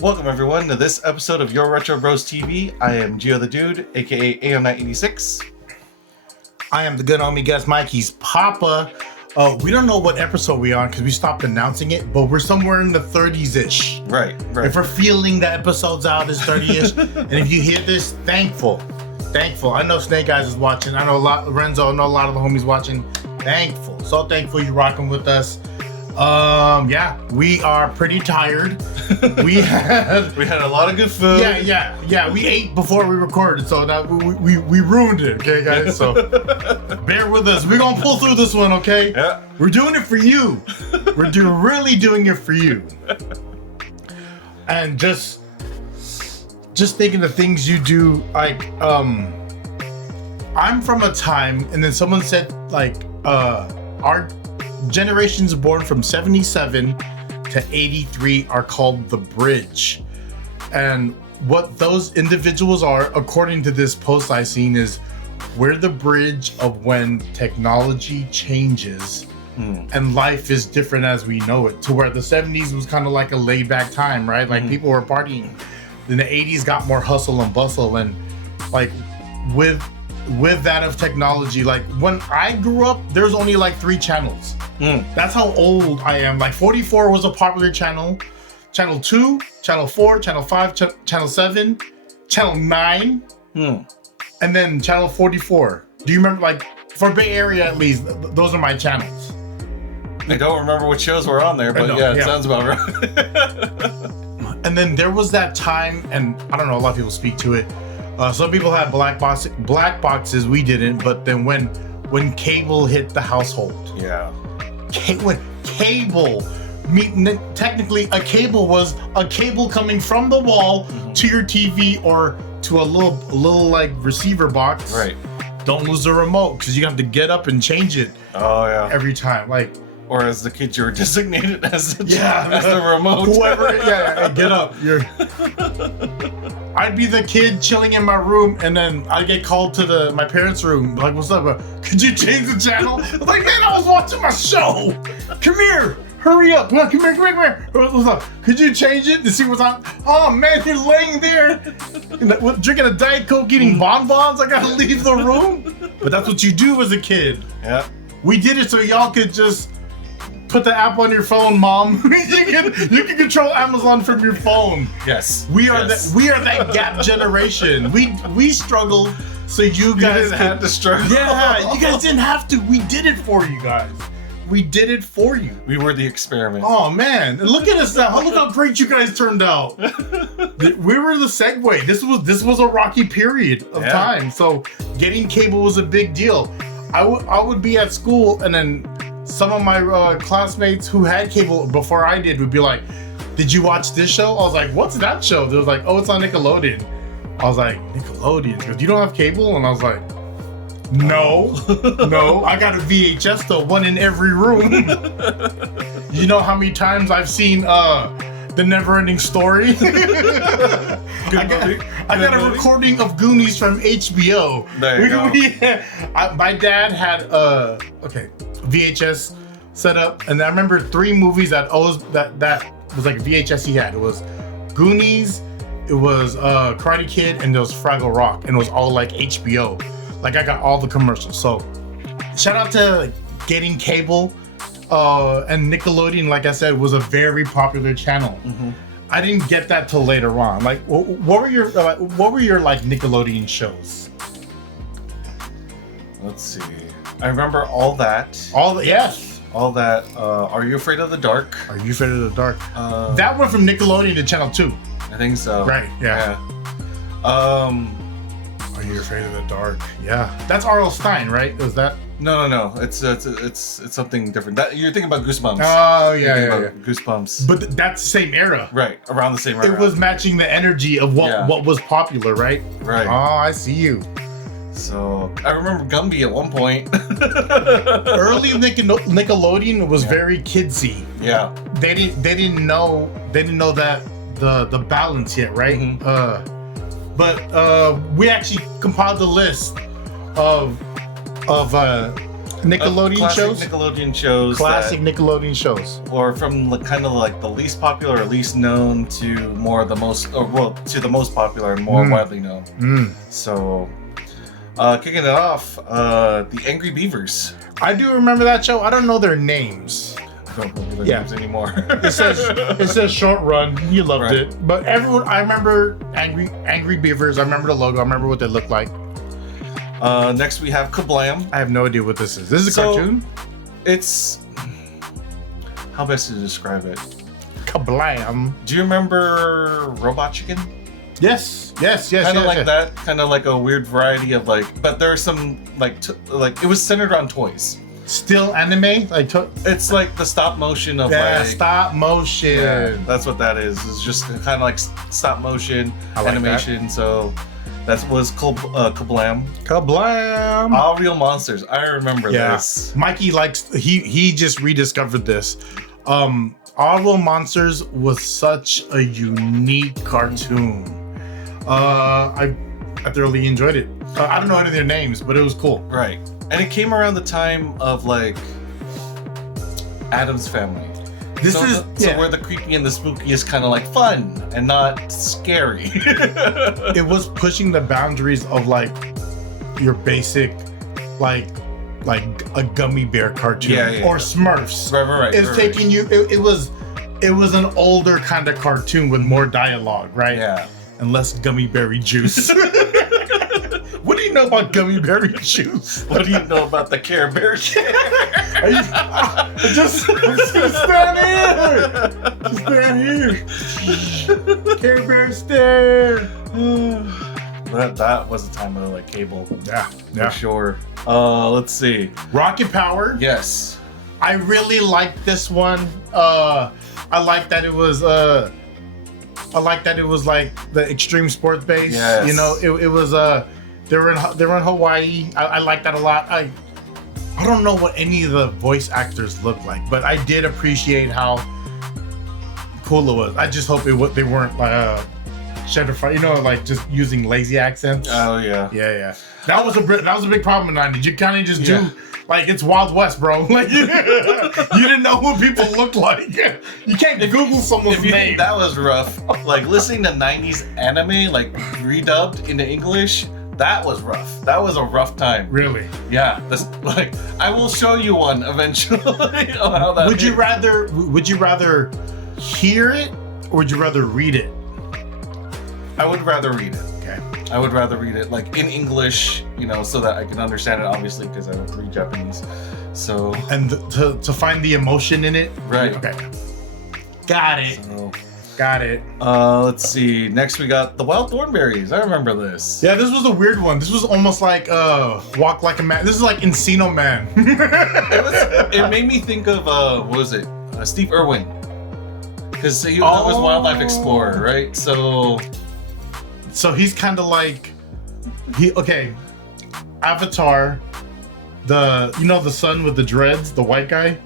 Welcome everyone to this episode of YourRetroBros TV. I am Gio the Dude, aka AM986. I am the good homie guest Mikey's Papa. We don't know what episode we're on because we stopped announcing it, but we're somewhere in the 30s-ish. Right. If we're feeling that episode's out, it's 30-ish. And if you hear this, thankful. I know Snake Eyes is watching. I know Lorenzo, I know a lot of the homies watching. Thankful. So thankful you're rocking with us. We are pretty tired. We had a lot of good food. Yeah. We ate before we recorded, so now we ruined it, okay, guys? So bear with us. We're gonna pull through this one, okay? Yeah. We're doing it for you. We're really doing it for you. And just thinking the things you do, like I'm from a time, and then someone said like our generations born from 77 to 83 are called the bridge. And what those individuals are, according to this post I seen, is we're the bridge of when technology changes and life is different as we know it, to where the 70s was kind of like a laid back time, right? Like people were partying. Then the 80s got more hustle and bustle, and like with that of technology, like when I grew up, there's only like 3 channels. That's how old I am. Like 44 was a popular channel. Channel 2, Channel 4, Channel 5, Channel 7, Channel 9, and then Channel 44. Do you remember, like, for Bay Area at least, those are my channels. I don't remember what shows were on there, but yeah, it sounds about right. And then there was that time, and I don't know, a lot of people speak to it. Some people had black boxes, we didn't, but then when cable hit the household. Yeah. When cable, technically a cable was a cable coming from the wall to your TV or to a little like receiver box. Right. Don't lose the remote because you have to get up and change it. Oh yeah. Every time, like. Or as the kids, you were designated as the remote. Whoever, get up. I'd be the kid chilling in my room, and then I'd get called to my parents' room. Like, what's up? Could you change the channel? I was like, man, I was watching my show. Come here. Hurry up. Come here. What's up? Could you change it to see what's on? Oh, man, you're laying there drinking a Diet Coke, eating bonbons. I got to leave the room. But that's what you do as a kid. Yeah. We did it so y'all could just put the app on your phone, Mom. you can control Amazon from your phone. Yes. We are that gap generation. We struggled, so you guys didn't have to struggle. Yeah, you guys didn't have to. We did it for you guys. We did it for you. We were the experiment. Oh man, look at us now. Look how great you guys turned out. We were the segue. This was a rocky period of time. So getting cable was a big deal. I would be at school, and then some of my classmates who had cable before I did would be like, did you watch this show? I was like, what's that show? They was like, oh, it's on Nickelodeon. I was like, Nickelodeon? Because you don't have cable? And I was like, no, I got a VHS though, one in every room. You know how many times I've seen The Never-Ending Story? I got a recording of Goonies from HBO. There you go. My dad had VHS set up, and I remember 3 movies that was like a VHS he had. It was Goonies, it was Karate Kid, and there was Fraggle Rock, and it was all like HBO. Like I got all the commercials. So shout out to getting cable, and Nickelodeon, like I said, was a very popular channel. I didn't get that till later on. Like, what were your like Nickelodeon shows? Let's see. I remember all that. Yes. All that. Are You Afraid of the Dark? Are You Afraid of the Dark? That went from Nickelodeon to Channel 2. I think so. Right. Yeah. Are You Afraid of the Dark? Yeah. That's R.L. Stine, right? Was that? No. It's something different. You're thinking about Goosebumps. Oh yeah. Goosebumps. But that's the same era. Right. Around the same era. It was matching the energy of what was popular, right? Right. Oh, I see you. So I remember Gumby at one point. Early Nickelodeon was very kidsy. Yeah. They didn't know that the balance yet, right? But we actually compiled the list of Nickelodeon classic shows. Nickelodeon shows. Classic Nickelodeon shows. Or from kind of like the least popular or least known to more the most, or well, to the most popular and more widely known. So, kicking it off, the Angry Beavers. I do remember that show. I don't know their names. I don't remember their names anymore. It says Short Run. You loved it, but everyone. I remember Angry Beavers. I remember the logo. I remember what they looked like. Next we have Kablam. I have no idea what this is. This is a cartoon? It's... How best to describe it? Kablam. Do you remember Robot Chicken? Yes. Kind of like that. Kind of like a weird variety of like... But there are some like... it was centered on toys. Still anime? It's like the stop motion of stop motion. Yeah, that's what that is. It's just kind of like stop motion animation. That. So... That was Kablam. Kablam! All Real Monsters. I remember this. Mikey likes. He just rediscovered this. All Real Monsters was such a unique cartoon. I thoroughly enjoyed it. I don't know any of their names, but it was cool. Right, and it came around the time of like Addams Family. So where the creepy and the spooky is kind of like fun and not scary. It was pushing the boundaries of like your basic like a gummy bear cartoon or Smurfs. Right. It's taking you. It was an older kind of cartoon with more dialogue, right? Yeah. And less gummy berry juice. What do you know about gummy berry juice? What do you know about the Care Bear shit? Just stand here. Just stand here. Care Bear stare. That was a time of like cable. Yeah. For sure. Let's see. Rocket Power. Yes. I really liked this one. I like that it was like the extreme sports base. Yes. You know, it was they were in Hawaii. I like that a lot. I don't know what any of the voice actors look like, but I did appreciate how cool it was. I just hope they weren't gentrified, you know, like just using lazy accents. Oh yeah. Yeah. That was a big problem in the 90s. You kind of just do like it's Wild West, bro. Like you didn't know what people looked like. You can't Google someone's if you name. Think that was rough. Like listening to 90s anime, like redubbed into English. That was rough. That was a rough time. Really? Yeah. Like I will show you one eventually. How that Would you rather hear it or would you rather read it? I would rather read it. Okay. I would rather read it like in English, you know, so that I can understand it. Obviously, because I don't read Japanese. So. And to find the emotion in it. Right. Okay. Got it. Got it. Let's see. Next we got the Wild Thornberries. I remember this. Yeah, this was a weird one. This was almost like Walk Like a Man. This is like Encino Man. It made me think of what was it? Steve Irwin. Because that was Wildlife Explorer, right? So he's kind of like Avatar. The son with the dreads, the white guy.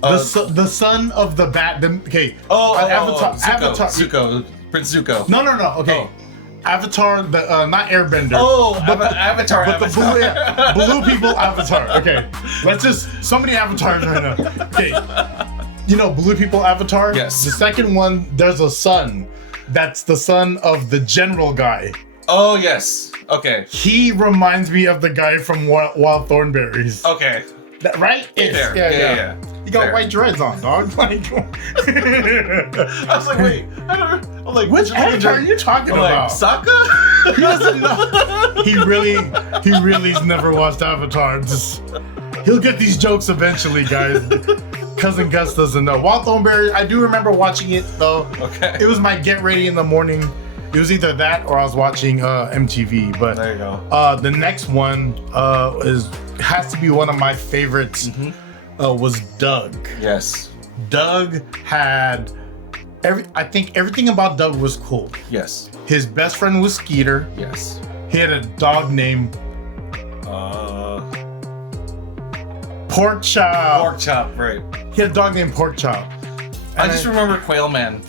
The son of the bat. Avatar. Zuko. Prince Zuko. No. Okay. Avatar, not Airbender. Avatar. But the blue people Avatar. Okay. Let's just so many avatars right now. Okay. You know, blue people Avatar. Yes. The second one, there's a son. That's the son of the general guy. Oh yes. Okay. He reminds me of the guy from Wild Thornberries. Okay. Right? Yeah. You got white dreads on, dog. Like, I was like, wait. I'm like, which Avatar are you talking about? Sokka? He doesn't know. He really's never watched Avatar. He'll get these jokes eventually, guys. Cousin Gus doesn't know. Wild Thornberry, I do remember watching it though. Okay. It was my get ready in the morning. It was either that or I was watching MTV. But there you go. The next one has to be one of my favorites. Was Doug. Yes. Doug had I think everything about Doug was cool. Yes. His best friend was Skeeter. Yes. He had a dog named Pork Chop. Pork Chop, right. He had a dog named Pork Chop. I just remember Quail Man.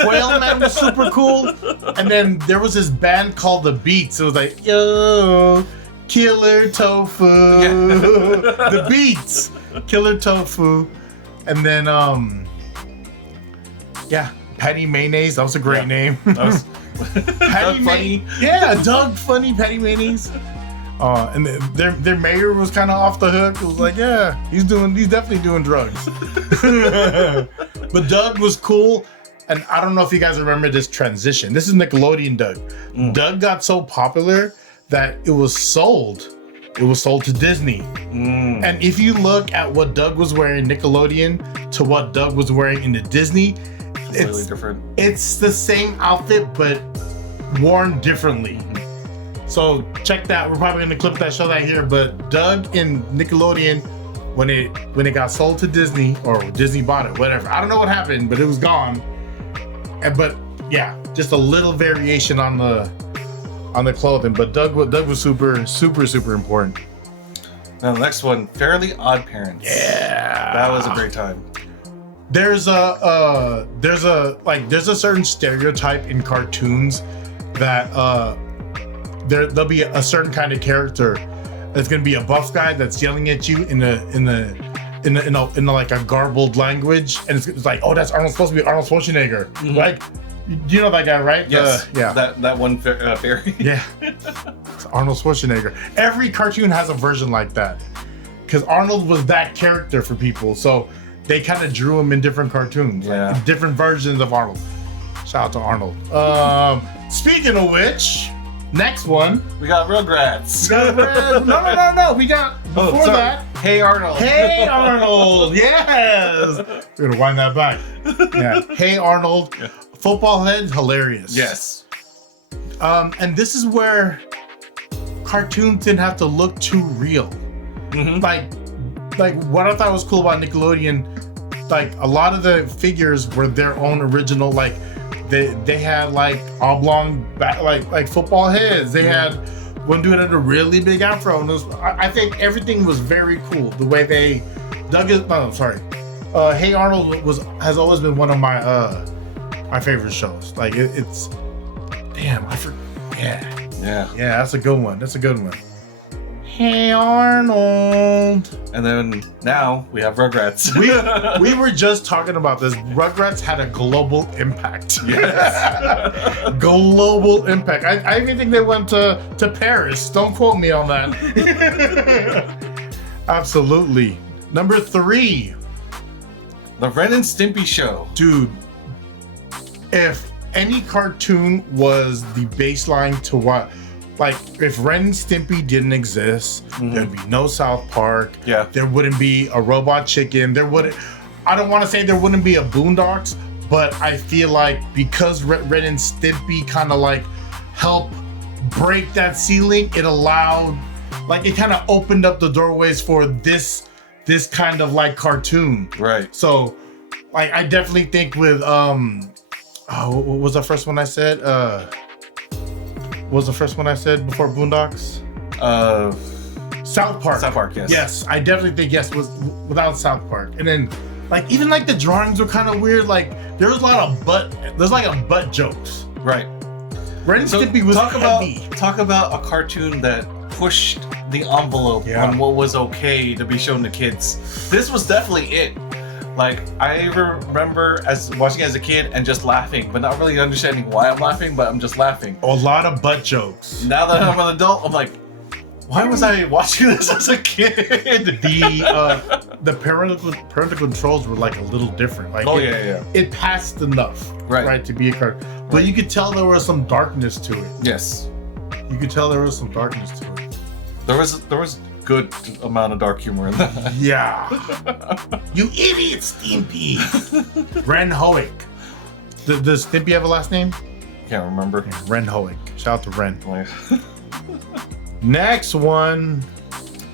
Quail Man was super cool. And then there was this band called The Beats. It was like, yo, Killer Tofu. The beats. Killer Tofu. And then Patty Mayonnaise. That was a great name. That was Patty Funny. Yeah, Doug Funny, Patty Mayonnaise. And their mayor was kind of off the hook. It was like, yeah, he's definitely doing drugs. But Doug was cool. And I don't know if you guys remember this transition. This is Nickelodeon Doug. Doug got so popular that it was sold. It was sold to Disney. And if you look at what Doug was wearing Nickelodeon to what Doug was wearing in the Disney, completely different. It's the same outfit, but worn differently. So check that. We're probably gonna clip that, show that here. But Doug in Nickelodeon, when it got sold to Disney, or Disney bought it, whatever. I don't know what happened, but it was gone. But yeah, just a little variation on the clothing. But Doug was super important. Now the next one, Fairly Odd Parents. Yeah, that was a great time. There's a certain stereotype in cartoons that there'll be a certain kind of character that's gonna be a buff guy that's yelling at you in like a garbled language, and it's like, oh, that's supposed to be Arnold Schwarzenegger. Like, you know that guy, right? Yes. Yeah. That one fairy. Yeah. It's Arnold Schwarzenegger. Every cartoon has a version like that, because Arnold was that character for people. So they kind of drew him in different cartoons, like different versions of Arnold. Shout out to Arnold. Speaking of which, next one. We got Rugrats. No. We got before that. Hey Arnold. Hey Arnold. Yes. We're gonna wind that back. Yeah. Hey Arnold. Yeah. Football head, hilarious. Yes. And this is where cartoons didn't have to look too real. Like what I thought was cool about Nickelodeon, like a lot of the figures were their own original. Like they had like oblong like football heads. They had one dude had a really big afro, and I think everything was very cool. The way they Hey Arnold has always been one of my favorite shows. Like it's yeah, that's a good one. Hey Arnold. And then now we have Rugrats. we were just talking about this. Rugrats had a global impact. Yes. Global impact. I even think they went to Paris. Don't quote me on that. Absolutely. Number 3. The Ren and Stimpy Show. Dude, if any cartoon was the baseline to what, like if Ren and Stimpy didn't exist, there'd be no South Park. Yeah. There wouldn't be a Robot Chicken. I don't want to say there wouldn't be a Boondocks, but I feel like because Ren and Stimpy kind of like helped break that ceiling, it allowed, like it kind of opened up the doorways for this kind of like cartoon. Right. So like I definitely think with what was the first one I said? What was the first one I said before Boondocks? South Park. South Park, yes. Yes, I definitely think yes was without South Park. And then like even like the drawings were kind of weird. Like there was a lot of butt jokes. Right. Ren and Stimpy was heavy. Talk about a cartoon that pushed the envelope on what was okay to be shown to kids. This was definitely it. Like I remember watching as a kid and just laughing, but not really understanding why I'm laughing, but I'm just laughing. A lot of butt jokes. Now that I'm an adult, I'm like, why was I watching this as a kid? The parental controls were like a little different. Like it passed enough, right, to be a cartoon. But you could tell there was some darkness to it. Yes. You could tell there was some darkness to it. There was good amount of dark humor in that. Yeah. You idiot, Stimpy. Ren Hoek. Does Stimpy have a last name? Can't remember. Yeah, Ren Hoek. Shout out to Ren. Next one.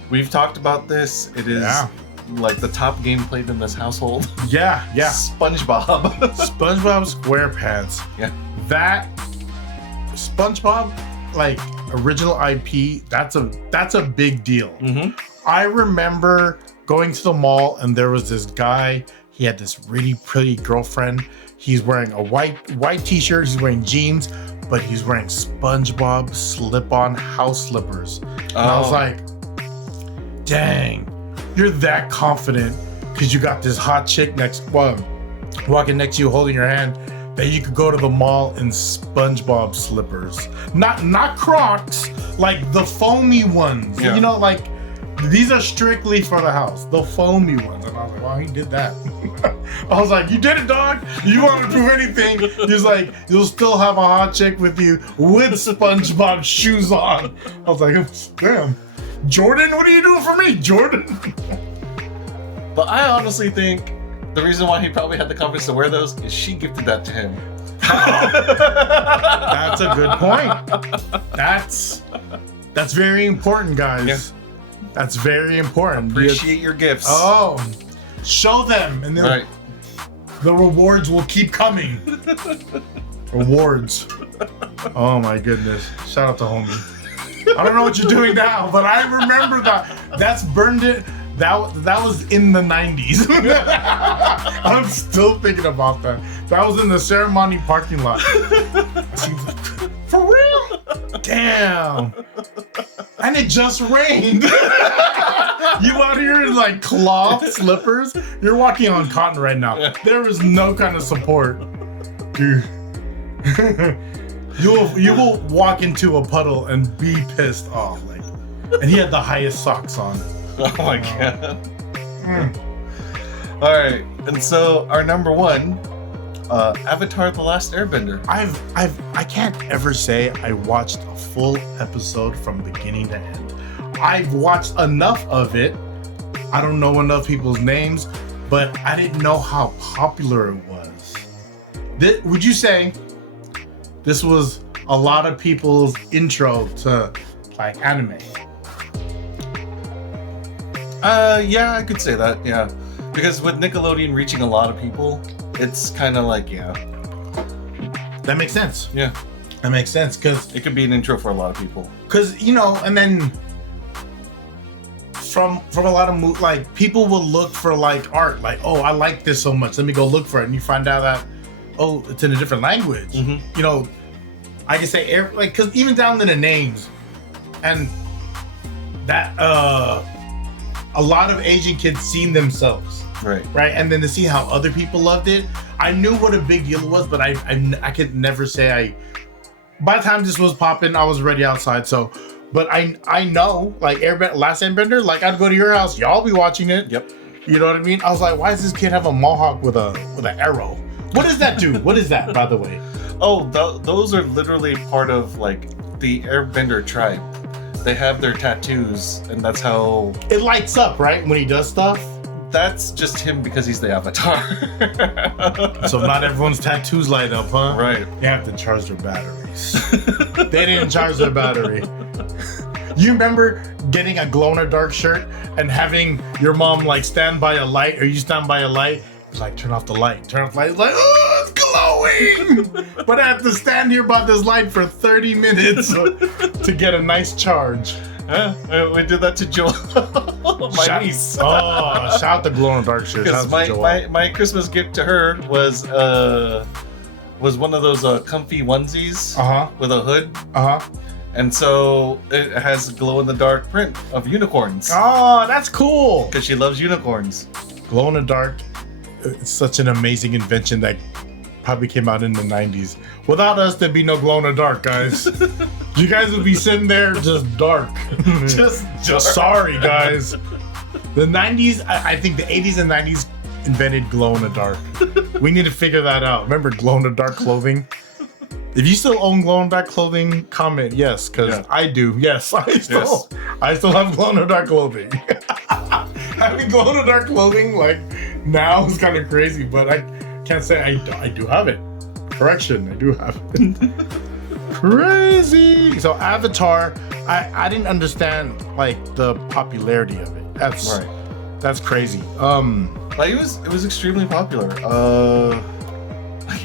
We've talked about this. It is like the top game played in this household. Yeah. SpongeBob. SpongeBob SquarePants. Yeah. That SpongeBob, like original IP, that's a big deal. I remember going to the mall and there was this guy. He had this really pretty girlfriend. He's wearing a white t-shirt. He's wearing jeans, but he's wearing SpongeBob slip-on house slippers. And I was like, dang, you're that confident because you got this hot chick walking next to you holding your hand that you could go to the mall in SpongeBob slippers. Not Crocs, like the foamy ones. Yeah. You know, like these are strictly for the house, the foamy ones. And I was like, wow, he did that. I was like, you did it, dog. You want to prove anything? He's like, you'll still have a hot chick with you with SpongeBob shoes on. I was like, damn. Jordan, what are you doing for me, Jordan? But I honestly think the reason why he probably had the confidence to wear those is she gifted that to him. That's a good point. That's very important, guys. Yeah. That's very important. Appreciate your gifts. Oh, show them, and then the rewards will keep coming. Rewards. Oh my goodness! Shout out to homie. I don't know what you're doing now, but I remember that. That's burned it. That was in the 90s. I'm still thinking about that. That was in the ceremony parking lot. For real? Damn. And it just rained. You out here in like cloth slippers? You're walking on cotton right now. There is no kind of support. Dude. You will walk into a puddle and be pissed off. Like, and he had the highest socks on. Oh my god. All right, and so our number one, Avatar: The Last Airbender. I can't ever say I watched a full episode from beginning to end. I've watched enough of it. I don't know enough people's names, but I didn't know how popular it was. Would you say this was a lot of people's intro to like anime? Yeah, I could say that, yeah. Because with Nickelodeon reaching a lot of people, it's kind of like, yeah. That makes sense. Yeah. That makes sense, because it could be an intro for a lot of people. Because, you know, and then from a lot of, like, people will look for, like, art. Like, oh, I like this so much. Let me go look for it. And you find out that, oh, it's in a different language. Mm-hmm. You know, I can say, like, because even down to the names. And that, a lot of Asian kids seen themselves, right? And then to see how other people loved it, I knew what a big deal it was, but I could never say by the time this was popping, I was already outside. So, but I know, like Last Airbender, like I'd go to your house, y'all be watching it. Yep. You know what I mean? I was like, why does this kid have a mohawk with an arrow? What does that do? What is that, by the way? Oh, those are literally part of like the Airbender tribe. They have their tattoos, and that's how it lights up, right? When he does stuff. That's just him because he's the Avatar. So not everyone's tattoos light up, huh? Right. They have to charge their batteries. They didn't charge their battery. You remember getting a glow-in-the-dark shirt and having your mom like stand by a light, or you stand by a light, it's like turn off the light. Turn off the light. It's like, oh, it's glowing. But I have to stand here by this light for 30 minutes to get a nice charge. We did that to Joel, my niece. Oh, shout out the glow-in-the-dark shirt. Because my Christmas gift to her was one of those comfy onesies with a hood. And so it has glow-in-the-dark print of unicorns. Oh, that's cool. Because she loves unicorns. Glow-in-the-dark, it's such an amazing invention that probably came out in the 90s. Without us, there'd be no glow-in-the-dark, guys. You guys would be sitting there just dark. just dark. Sorry, guys. The 90s, I think the 80s and 90s invented glow-in-the-dark. We need to figure that out. Remember glow-in-the-dark clothing? If you still own glow-in-the-dark clothing, comment yes, because I do. Yes, I still have glow-in-the-dark clothing. Having glow-in-the-dark clothing like now is kind of crazy, but I can't say I do have it. Correction, I do have it. Crazy. So Avatar, I didn't understand like the popularity of it. That's crazy. Like it was extremely popular.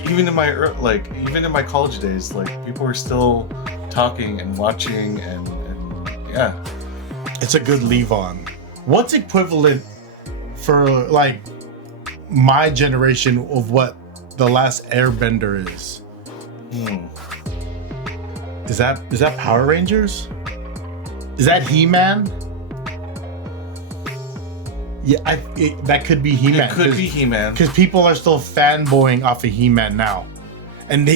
Even in my college days, like people were still talking and watching and yeah. It's a good leave on. What's equivalent for like my generation of what The Last Airbender is? Is that Power Rangers? Is that He-Man? Yeah, that could be He-Man. It could be He-Man. Because people are still fanboying off of He-Man now. And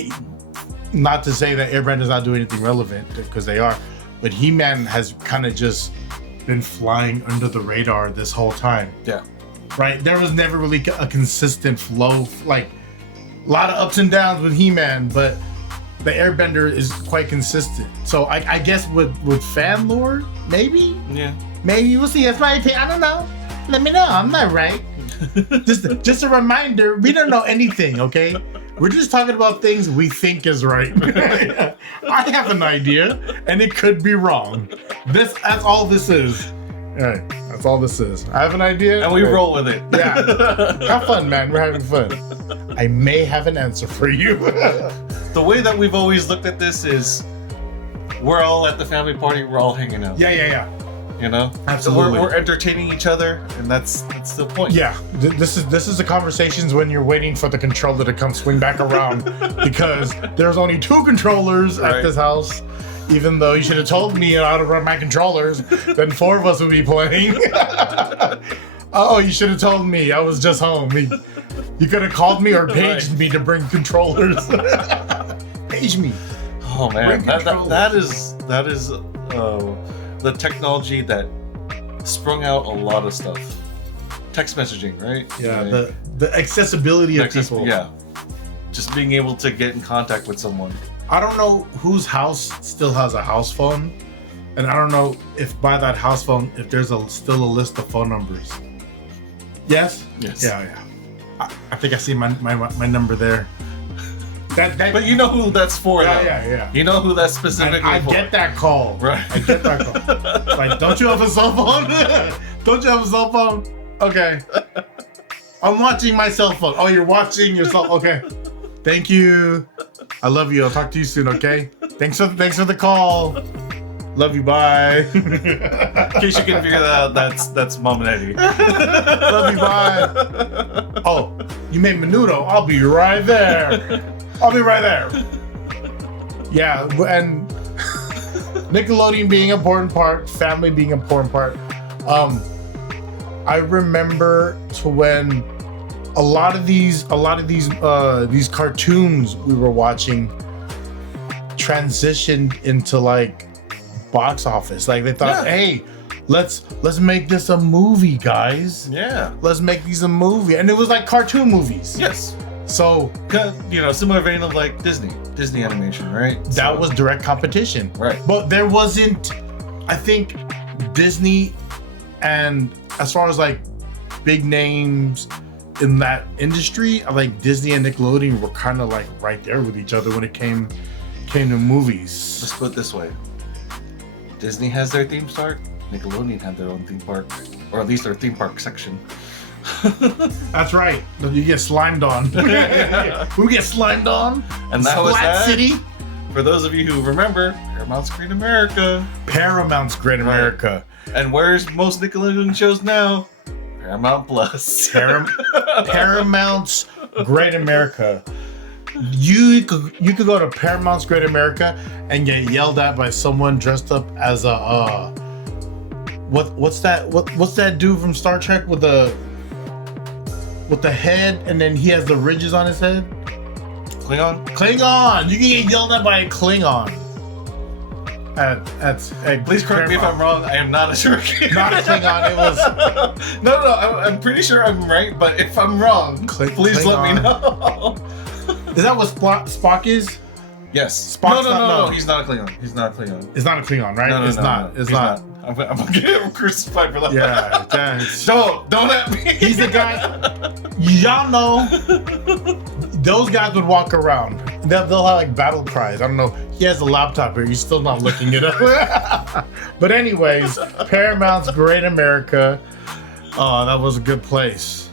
not to say that Airbender's not doing anything relevant, because they are, but He-Man has kind of just been flying under the radar this whole time. Yeah. Right? There was never really a consistent flow, like a lot of ups and downs with He-Man, but the Airbender is quite consistent. So I guess with fan lore, maybe? Yeah. Maybe we'll see. That's my opinion. I don't know. Let me know. I'm not right. just a reminder, we don't know anything, okay? We're just talking about things we think is right. I have an idea, and it could be wrong. That's all this is. All right, that's all this is. I have an idea, and we roll with it. Yeah, have fun, man. We're having fun. I may have an answer for you. The way that we've always looked at this is, we're all at the family party. We're all hanging out. Yeah. You know, absolutely. So we're entertaining each other, and that's the point. Yeah, this is the conversations when you're waiting for the controller to come swing back around, because there's only 2 controllers at this house. Even though you should have told me how to run my controllers, then 4 of us would be playing. Oh, you should have told me. I was just home. You could have called me or paged me to bring controllers. Page me. Oh man, that is the technology that sprung out a lot of stuff. Text messaging, right? Yeah, like, the accessibility of people. Yeah, just being able to get in contact with someone. I don't know whose house still has a house phone, and I don't know if by that house phone, if there's still a list of phone numbers. Yes? Yes. Yeah. I think I see my number there. But you know who that's for, though. Yeah. You know who that's specifically for. I get that call. Right. I get that call. Like, don't you have a cell phone? Don't you have a cell phone? Okay. I'm watching my cell phone. Oh, you're watching your cell phone. Okay. Thank you. I love you. I'll talk to you soon, okay? Thanks for the call. Love you, bye. In case you can figure that out, that's Mom and Eddie. Love you, bye. Oh, you made menudo. I'll be right there. Yeah, and Nickelodeon being an important part, family being an important part. I remember to when a lot of these cartoons we were watching transitioned into like box office. Like they thought, hey, let's make this a movie, guys. Yeah. Let's make these a movie. And it was like cartoon movies. Yes. So, you know, similar vein of like Disney animation, right? That was direct competition. Right. But there wasn't, I think Disney, and as far as like big names in that industry, like Disney and Nickelodeon were kind of like right there with each other when it came to movies. Let's put it this way. Disney has their theme park, Nickelodeon had their own theme park, or at least their theme park section. That's right. You get slimed on. Who gets slimed on? And that was that. City. For those of you who remember, Paramount's Great America. Paramount's Great America. And where's most Nickelodeon shows now? Paramount Plus. Paramount's Great America. You could go to Paramount's Great America and get yelled at by someone dressed up as a what's that dude from Star Trek with the head and then he has the ridges on his head? Klingon. You can get yelled at by a Klingon. Please correct me if I'm wrong. I am not a Trekkie. Not a Klingon. It was no. I'm pretty sure I'm right, but if I'm wrong, please Klingon. let me know. Is that what Spock is? Yes. Spock's no. He's not a Klingon. It's not a Klingon, right? No, it's not. It's not. I'm gonna get him crucified for that. Yeah. Don't at me. He's the guy. Y'all know. Those guys would walk around. They'll have like battle cries. I don't know. He has a laptop here. He's still not looking it up. But anyways, Paramount's Great America. Oh, that was a good place.